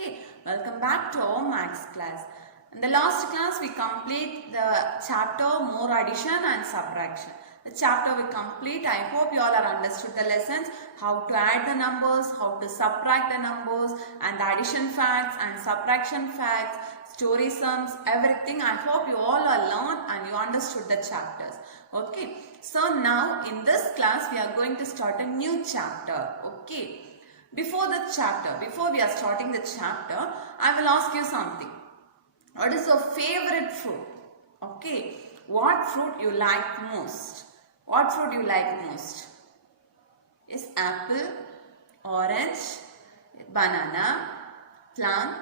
Okay, welcome back to our maths class. In the last class we complete the chapter more addition and subtraction. The chapter we complete. I hope you all are understood the lessons, how to add the numbers, how to subtract the numbers, and the addition facts and subtraction facts, story sums, everything. I hope you all are learned and you understood the chapters. Okay, so now in this class we are going to start a new chapter. Okay, before we are starting the chapter, I will ask you something. What is your favorite fruit? Okay, what fruit you like most? What fruit you like most? Is apple, orange, banana, plum,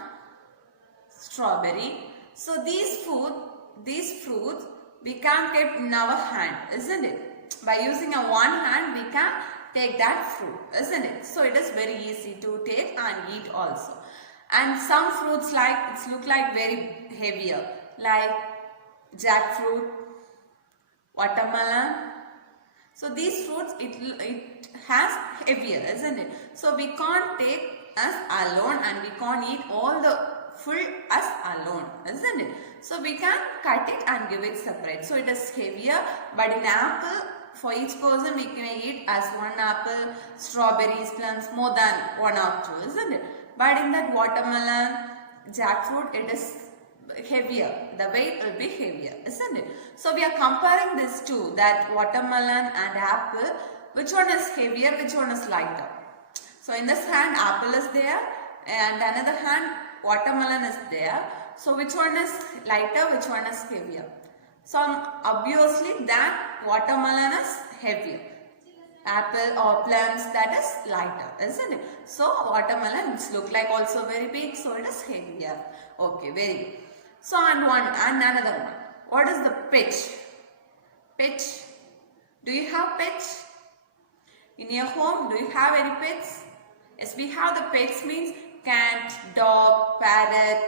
strawberry. So these fruits we can get in our hand, isn't it? By using a one hand we can take that fruit, isn't it? So it is very easy to take and eat also. And some fruits look like very heavier, like jackfruit, watermelon. So these fruits it has heavier, isn't it? So we can't take as alone and we can't eat all the full as alone, isn't it? So we can cut it and give it separate. So it is heavier, but in apple, for each person we can eat as one apple, strawberries, plums, more than one or two, isn't it? But in that watermelon, jackfruit, it is heavier. The weight will be heavier, isn't it? So we are comparing these two, that watermelon and apple. Which one is heavier, which one is lighter? So in this hand apple is there and another hand watermelon is there. So which one is lighter, which one is heavier? So obviously that watermelon is heavier. Apple or plums, that is lighter, isn't it? So watermelon, which look like also very big, so it is heavier. Okay, very good. So and another one. What is the pitch? Pitch. Do you have pitch? In your home, do you have any pets? Yes, we have the pets, means cat, dog, parrot,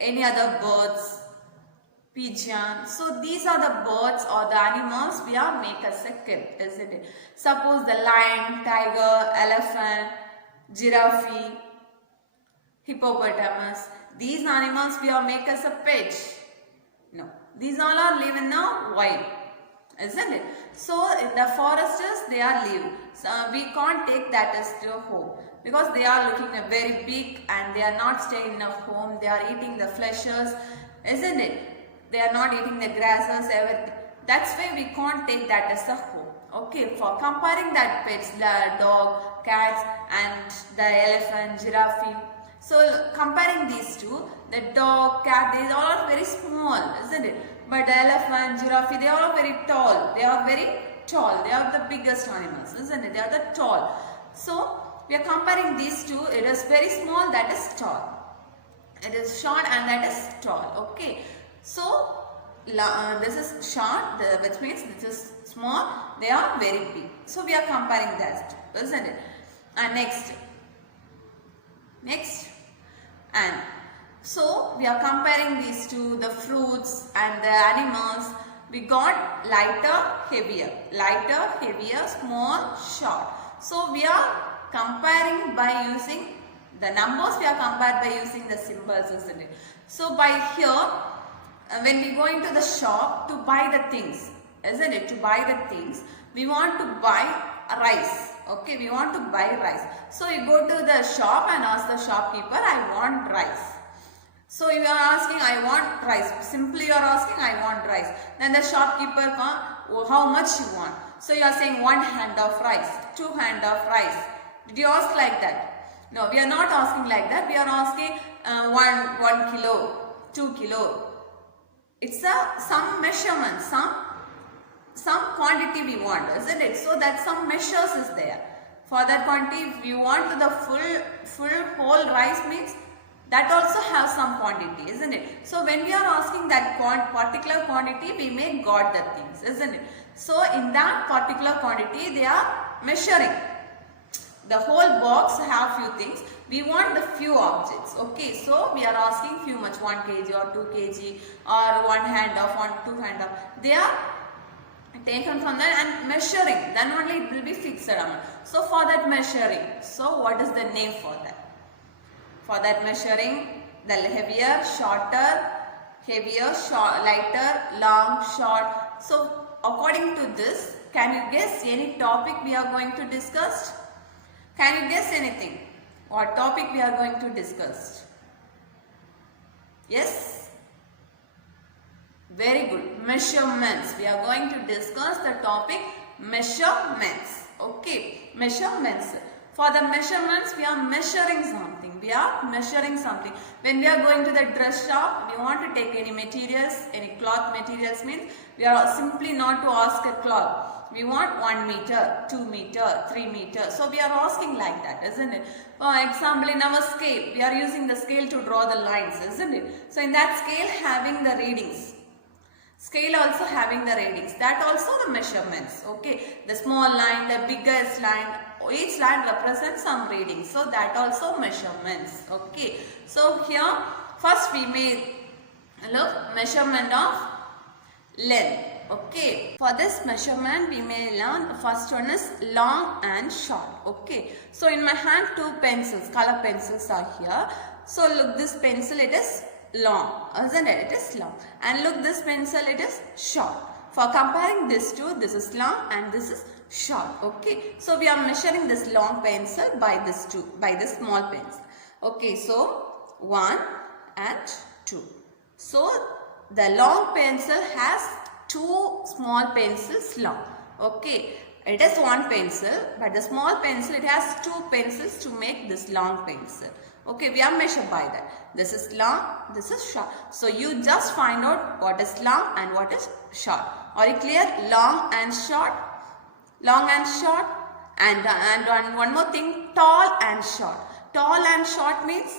any other birds, pigeon. So these are the birds or the animals we are make as a kit, isn't it? Suppose the lion, tiger, elephant, giraffe, hippopotamus. These animals we are make as a pet. No, these all are live in the wild, isn't it? So in the foresters they are live. So we can't take that as to a home because they are looking very big and they are not staying in a home. They are eating the fleshes, isn't it? They are not eating the grasses, everything. That's why we can't take that as a home. Okay, for comparing that pets, the dog, cats and the elephant, giraffe. So comparing these two, the dog, cat, they all are very small, isn't it? But the elephant, giraffe, they are very tall. They are very tall. They are the biggest animals, isn't it? They are the tall. So we are comparing these two. It is very small, that is tall. It is short and that is tall. Okay. So this is short, which means this is small. They are very big. So we are comparing that, isn't it? And next. And so we are comparing these two, the fruits and the animals. We got lighter, heavier, small, short. So we are comparing by using the numbers. We are compared by using the symbols, isn't it? So by here, when we go into the shop to buy the things, isn't it? To buy the things, we want to buy rice. Okay, we want to buy rice. So you go to the shop and ask the shopkeeper, I want rice. So you are asking, I want rice. Simply you are asking, I want rice. Then the shopkeeper comes, oh, how much you want? So you are saying 1 hand of rice, 2 hand of rice. Did you ask like that? No, we are not asking like that. We are asking 1 kilo, 2 kilo. It's some measurement, some quantity we want, isn't it? So that some measures is there. For that quantity, if you want the full whole rice means that also has some quantity, isn't it? So when we are asking that particular quantity, we may got the things, isn't it? So in that particular quantity, they are measuring. The whole box have few things. We want the few objects. Okay, so we are asking few much, 1 kg or 2 kg or 1 hand of, 2 hand of. They are taken from that and measuring, then only it will be fixed amount. So for that measuring, so what is the name for that? For that measuring the heavier, shorter, lighter, long, short. So according to this, can you guess any topic we are going to discuss? Can you guess anything? What topic we are going to discuss? Yes? Very good. Measurements. We are going to discuss the topic measurements. Okay. Measurements. For the measurements, we are measuring something. We are measuring something. When we are going to the dress shop, we want to take any materials, any cloth materials means we are simply not to ask a cloth. We want 1 meter, 2 meter, 3 meter. So we are asking like that, isn't it? For example, in our scale, we are using the scale to draw the lines, isn't it? So in that scale having the readings. Scale also having the readings. That also the measurements. Okay. The small line, the biggest line. Each line represents some readings. So that also measurements. Okay. So here first we may look measurement of length. Okay. For this measurement we may learn first one is long and short. Okay. So in my hand 2 pencils, color pencils are here. So look, this pencil, it is long, isn't it? It is long. And look, this pencil, it is short. For comparing this two, this is long and this is short. Okay. So we are measuring this long pencil by this small pencil. Okay. So 1 and 2. So the long pencil has 2 small pencils long. Okay. It is 1 pencil, but the small pencil, it has 2 pencils to make this long pencil. Okay, we are measured by that. This is long, this is short. So you just find out what is long and what is short. Are you clear? Long and short. Long and short. And one more thing, tall and short. Tall and short means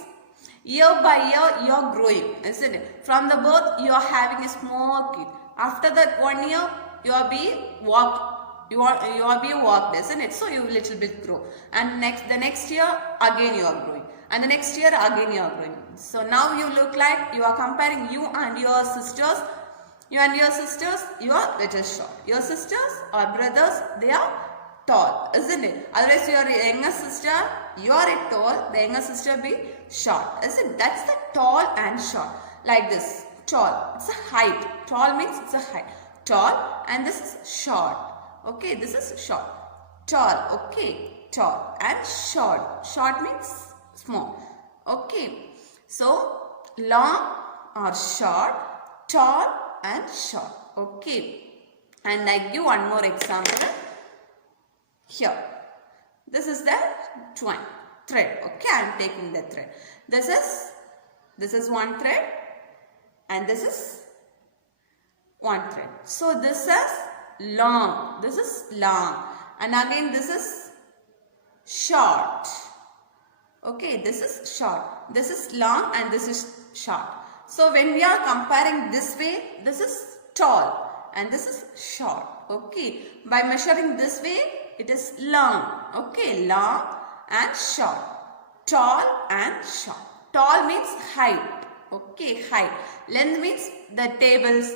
year by year you are growing, isn't it? From the birth you are having a small kid. After that 1 year you are being walked. You are being walked, isn't it? So you will little bit grow. And the next year again you are growing. And the next year again you are growing. So now you look like you are comparing you and your sisters. You are little short. Your sisters or brothers, they are tall, isn't it? Otherwise your younger sister, you are tall, the younger sister be short. Isn't it? That's the tall and short. Like this. Tall. It's a height. Tall means it's a height. Tall and this is short. Okay, this is short. Tall. Okay. Tall and short. Short means small. Okay. So long or short, tall and short. Okay. And I give one more example here. This is the thread. Okay, I am taking the thread. This is one thread and this is one thread. So this is long. This is long. And again this is short. Okay, this is short. This is long and this is short. So when we are comparing this way, this is tall and this is short. Okay, by measuring this way, it is long. Okay, long and short. Tall and short. Tall means height. Okay, height. Length means the tables.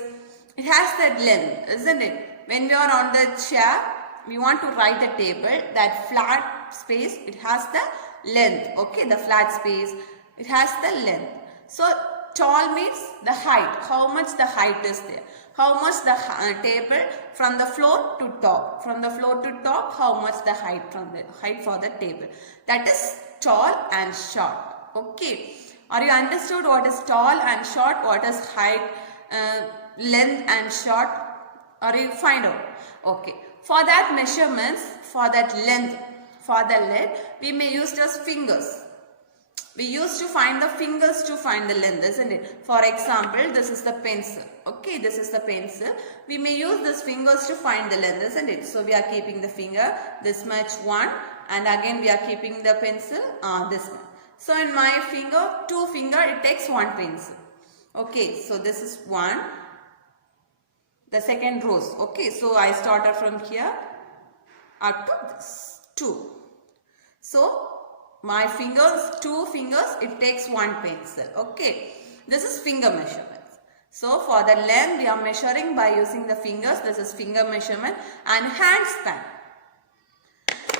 It has that length, isn't it? When we are on the chair, we want to write the table. That flat space, it has the length. Okay, the flat space, it has the length. So tall means the height. How much the height is there? How much the table from the floor to top? From the floor to top, how much the height from the height for the table? That is tall and short. Okay. Are you understood what is tall and short? What is height, length and short? Are you find out? Okay. For that measurements, for that length, we may use just fingers. We used to find the fingers to find the length, isn't it? For example, this is the pencil. Okay, this is the pencil. We may use these fingers to find the length, isn't it? So we are keeping the finger this much one, and again we are keeping the pencil this much. So in my finger, 2 finger, it takes 1 pencil. Okay, so this is 1. The second rows. Okay, so I started from here up to this 2. So my fingers, 2 fingers, it takes 1 pencil. Okay, this is finger measurements. So for the length, we are measuring by using the fingers. This is finger measurement. And hand span.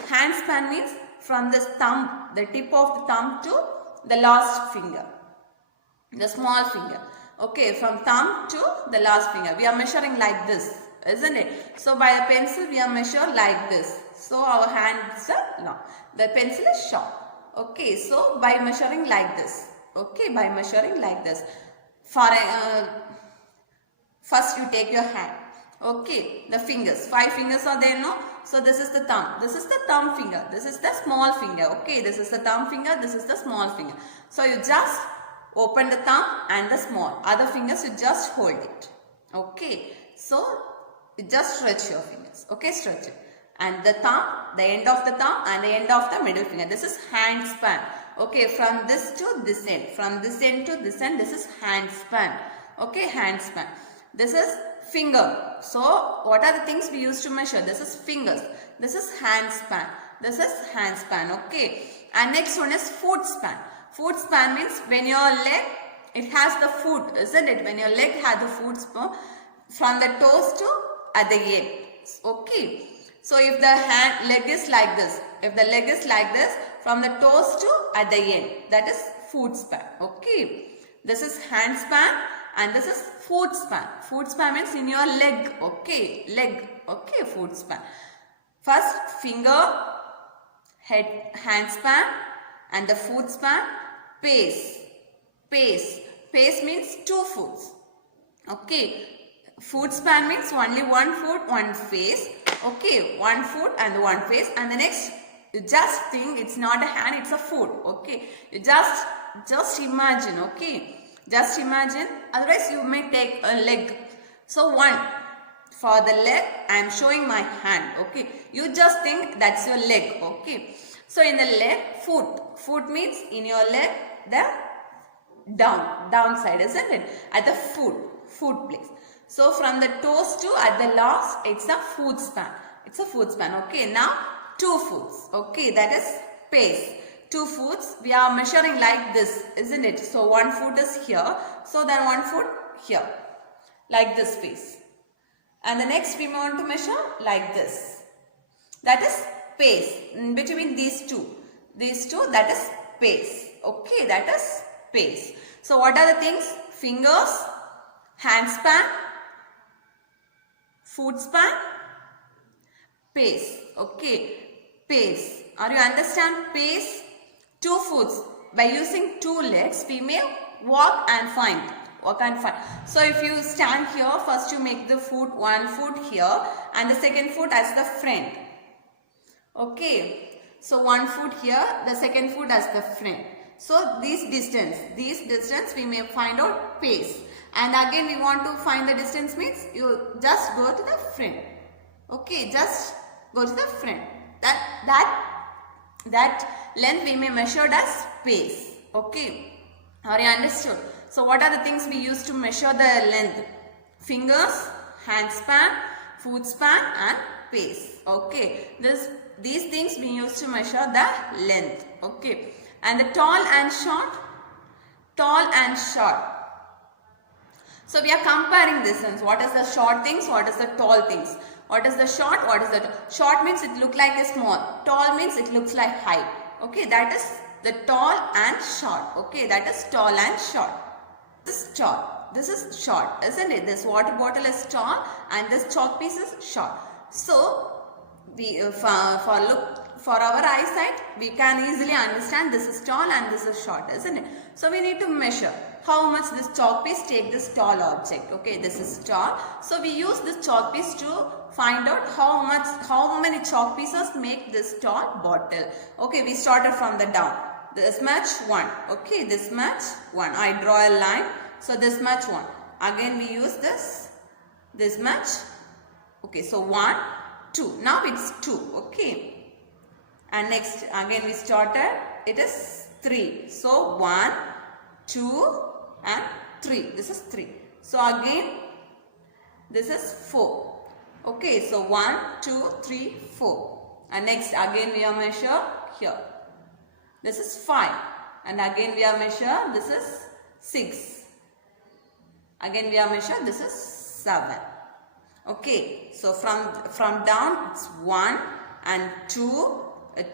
Hand span means from this thumb, the tip of the thumb to the last finger, the small finger. Okay, from thumb to the last finger. We are measuring like this, isn't it? So by a pencil we are measured like this. So our hands are long. The pencil is short. Okay, so by measuring like this. Okay, by measuring like this. For first you take your hand. Okay, the fingers. 5 fingers are there, no? So this is the thumb. This is the thumb finger. This is the small finger. Okay, this is the thumb finger. This is the small finger. So you just open the thumb and the small. Other fingers you just hold it. Okay, so you just stretch your fingers. Okay, stretch it. And the thumb, the end of the thumb and the end of the middle finger. This is hand span. Okay, from this to this end. From this end to this end, this is hand span. Okay, hand span. This is finger. So, what are the things we use to measure? This is fingers. This is hand span. This is hand span. Okay. And next one is foot span. Foot span means when your leg, it has the foot, isn't it? When your leg has the foot span from the toes to at the end. Okay. So, if the leg is like this, if the leg is like this, from the toes to at the end, that is foot span. Okay. This is hand span. And this is foot span. Foot span means in your leg. Okay. Leg. Okay. Foot span. First finger, hand span and the foot span. Pace. Pace. Pace means 2 foot. Okay. Foot span means only 1 foot, 1 face. Okay. 1 foot and 1 face. And the next, you just think it's not a hand, it's a foot. Okay. You just imagine. Okay. Just imagine, otherwise you may take a leg. So 1, for the leg, I am showing my hand, okay. You just think that's your leg, okay. So in the leg, foot means in your leg, the downside, isn't it? At the foot place. So from the toes to at the last, it's a foot span. It's a foot span, okay. Now 2 foot, okay, that is pace. 2 foot, we are measuring like this, isn't it? So 1 foot is here. So then 1 foot here. Like this pace. And the next we want to measure like this. That is pace. In between these two. These two, that is pace. Okay, that is pace. So what are the things? Fingers, hand span, foot span, pace. Okay, pace. Are you understand pace? 2 foot. By using 2 legs, we may walk and find. So if you stand here, first you make the foot 1 foot here and the second foot as the front. Okay. So 1 foot here, the second foot as the front. So this distance we may find out pace. And again we want to find the distance means you just go to the front. Okay, just go to the front. That length we may measure as pace. Okay. Are you understood? So what are the things we use to measure the length? Fingers, hand span, foot span and pace. Okay. These things we use to measure the length. Okay. And the tall and short. Tall and short. So we are comparing this ones. What is the short things? What is the tall things? What is the short? What is the short means it look like a small. Tall means it looks like high. Okay, that is the tall and short. Okay, that is tall and short. This is short. This is short, isn't it? This water bottle is tall and this chalk piece is short. So we for our eyesight we can easily understand this is tall and this is short, isn't it? So we need to measure how much this chalk piece take this tall object. Okay, this is tall. So we use this chalk piece to find out how many chalk pieces make this tall bottle. Okay, we started from the down. This much 1. Okay, this much 1. I draw a line. So this much 1. Again we use this much. Okay, so 1, 2. Now it's 2. Okay. And next again we started. It is 3. So 1, 2 and 3. This is 3. So again this is 4. Okay, so 1, 2, 3, 4. And next again we are measure here. This is 5. And again we are measure. This is 6. Again we are measure. This is 7. Okay, so from down it's 1 and 2,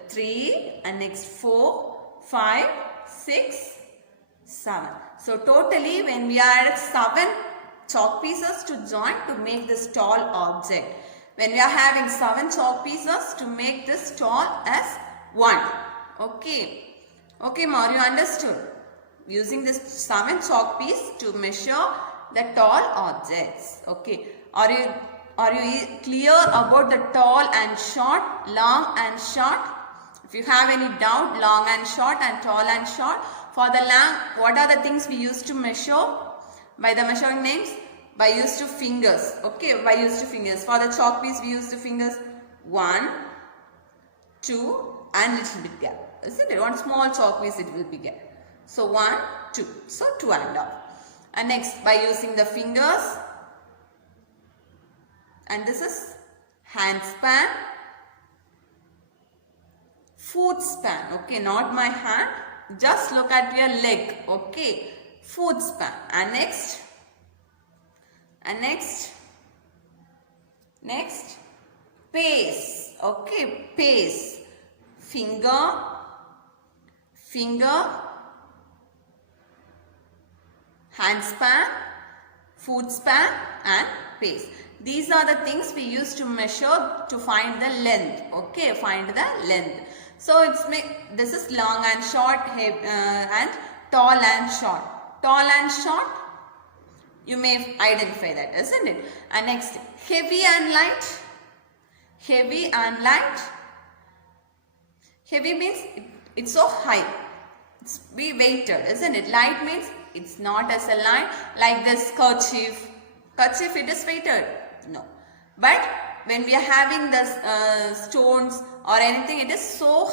3 and next 4, 5, 6, 7. So totally when we are at 7 chalk pieces to join to make this tall object. When we are having 7 chalk pieces to make this tall as 1. Okay. Okay, Mario, understood. Using this 7 chalk piece to measure the tall objects. Okay. Are you clear about the tall and short, long and short? If you have any doubt, long and short and tall and short. For the long, what are the things we used to measure? By the measuring names? By use to fingers. Okay, by use to fingers. For the chalk piece, we use to fingers 1, 2 and little bit gap. Isn't it? One small chalk piece it will be gap. So 1, 2. So 2 and half. And next by using the fingers. And this is hand span. Foot span. Okay, not my hand. Just look at your leg. Okay. Foot span. And next. Next. Pace. Okay. Pace. Finger. Hand span. Foot span. And pace. These are the things we use to measure to find the length. Okay. Find the length. So this is long and short and tall and short. Tall and short, you may identify that, isn't it? And next, heavy and light. Heavy and light. Heavy means it's so high. It's be weighted, isn't it? Light means it's not as a light like this kerchief. Kerchief, it is weighted. No. But when we are having the stones or anything, it is so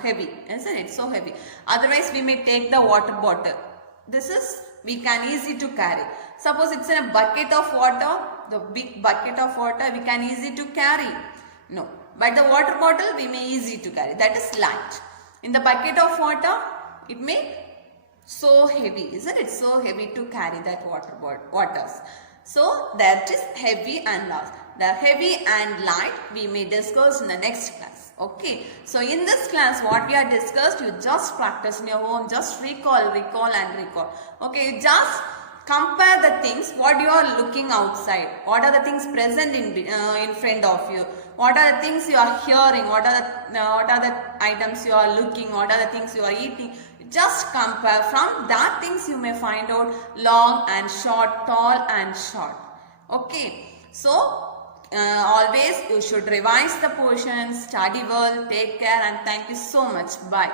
heavy, isn't it? So heavy. Otherwise, we may take the water bottle. This is, we can easy to carry. Suppose it's in a bucket of water, the big bucket of water, we can easy to carry. No. But the water bottle, we may easy to carry. That is light. In the bucket of water, it may so heavy, isn't it? So heavy to carry that waters. So that is heavy and light. The heavy and light we may discuss in the next class. Okay. So in this class what we are discussed, you just practice in your home. Just recall and recall. Okay. You just compare the things what you are looking outside. What are the things present in front of you. What are the things you are hearing. What are the items you are looking. What are the things you are eating. Just compare. From that things you may find out long and short, tall and short. Okay. So always you should revise the portions, study well, take care and thank you so much. Bye.